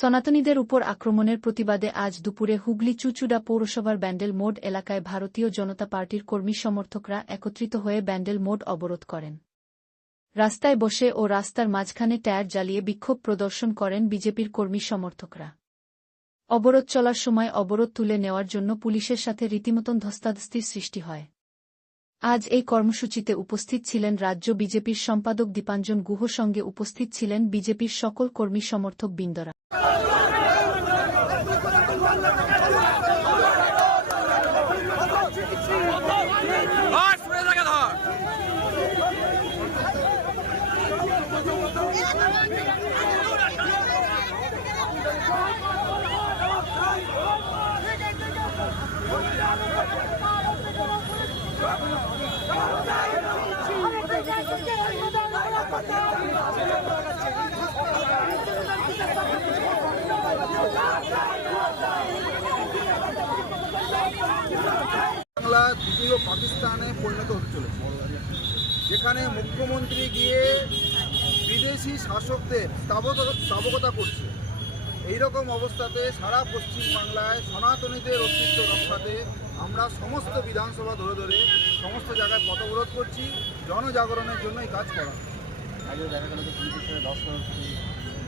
সনাতনীদের উপর আক্রমণের প্রতিবাদে আজ দুপুরে হুগলি চুচুড়া পৌরসভার ব্যান্ডেল মোড় এলাকায় ভারতীয় জনতা পার্টির কর্মী সমর্থকরা একত্রিত হয়ে ব্যান্ডেল মোড় অবরোধ করেন। রাস্তায় বসে ও রাস্তার মাঝখানে টায়ার জ্বালিয়ে বিক্ষোভ প্রদর্শন করেন বিজেপির কর্মী সমর্থকরা। অবরোধ চলার সময় অবরোধ তুলে নেওয়ার জন্য পুলিশের সাথে রীতিমতন ধস্তাধস্তির সৃষ্টি হয়। আজ এই কর্মসূচিতে উপস্থিত ছিলেন রাজ্য বিজেপির সম্পাদক দীপাঞ্জন গুহ, সঙ্গে উপস্থিত ছিলেন বিজেপির সকল কর্মী সমর্থক বৃন্দরা। বাংলা দ্বিতীয় পাকিস্তানে পরিণত হতে চলেছে, যেখানে মুখ্যমন্ত্রী গিয়ে বিদেশি শাসকদের স্থাবকতা করছে। এইরকম অবস্থাতে সারা পশ্চিমবাংলায় সনাতনীদের অস্তিত্ব রক্ষাতে আমরা সমস্ত বিধানসভা ধরে ধরে সমস্ত জায়গায় পথ অবরোধ করছি। জনজাগরণের জন্য এই কাজ করা।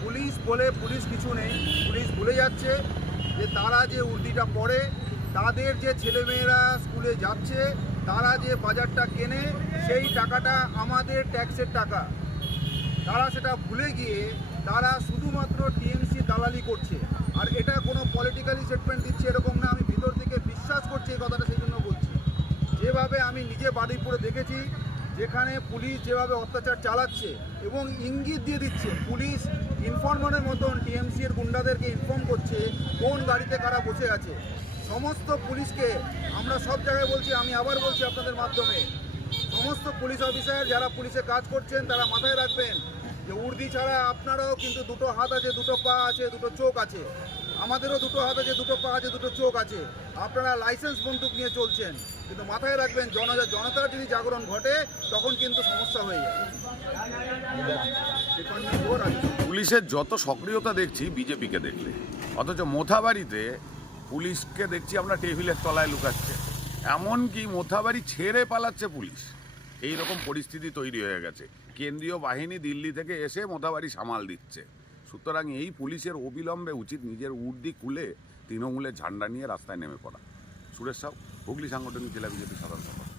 পুলিশ বলে পুলিশ কিছু নেই। পুলিশ ভুলে যাচ্ছে যে তারা যে উর্দিটা পড়ে, তাদের যে ছেলেমেয়েরা স্কুলে যাচ্ছে, তারা যে বাজারটা কেনে, সেই টাকাটা আমাদের ট্যাক্সের টাকা। তারা সেটা ভুলে গিয়ে তারা শুধুমাত্র টিএমসি দালালি করছে। আর এটা কোনো পলিটিক্যালি স্টেটমেন্ট দিচ্ছে এরকম না, আমি ভিতর থেকে বিশ্বাস করছি এই কথাটা, সেই জন্য বলছি। যেভাবে আমি নিজে বারুইপুরে দেখেছি, যেখানে পুলিশ যেভাবে অত্যাচার চালাচ্ছে এবং ইঙ্গিত দিয়ে দিচ্ছে, পুলিশ ইনফরমারের মতন টিএমসি এর গুন্ডাদেরকে ইনফর্ম করছে কোন গাড়িতে কারা বসে আছে। সমস্ত পুলিশকে আমরা সব জায়গায় বলছি, আমি আবার বলছি আপনাদের মাধ্যমে, সমস্ত পুলিশ অফিসার যারা পুলিশে কাজ করছেন তারা মাথায় রাখবেন যে উর্দি ছাড়া আপনারাও কিন্তু দুটো হাত আছে, দুটো পা আছে, দুটো চোখ আছে। আমাদেরও দুটো হাত আছে, দুটো পা আছে, দুটো চোখ আছে। আপনারা লাইসেন্স বন্দুক নিয়ে চলছেন, কিন্তু মাথায় রাখবেন জনতার যদি জাগরণ ঘটে তখন কিন্তু সমস্যা হয়ে যায়। পুলিশের যত সক্রিয়তা দেখছি বিজেপিকে দেখলে, অথচ মোথাবাড়িতে পুলিশকে দেখছি আমরা টেবিলের তলায় লুকাচ্ছে, এমনকি মোথাবাড়ি ছেড়ে পালাচ্ছে পুলিশ। এই রকম পরিস্থিতি তৈরি হয়ে গেছে। কেন্দ্রীয় বাহিনী দিল্লি থেকে এসে মোথাবাড়ি সামাল দিচ্ছে। সুতরাং এই পুলিশের অবিলম্বে উচিত নিজের উর্দি খুলে তৃণমূলের ঝান্ডা নিয়ে রাস্তায় নেমে পড়া। সুরেশ সাউ, হুগলি সাংগঠনিক জেলা বিজেপি সাধারণ সম্পাদক।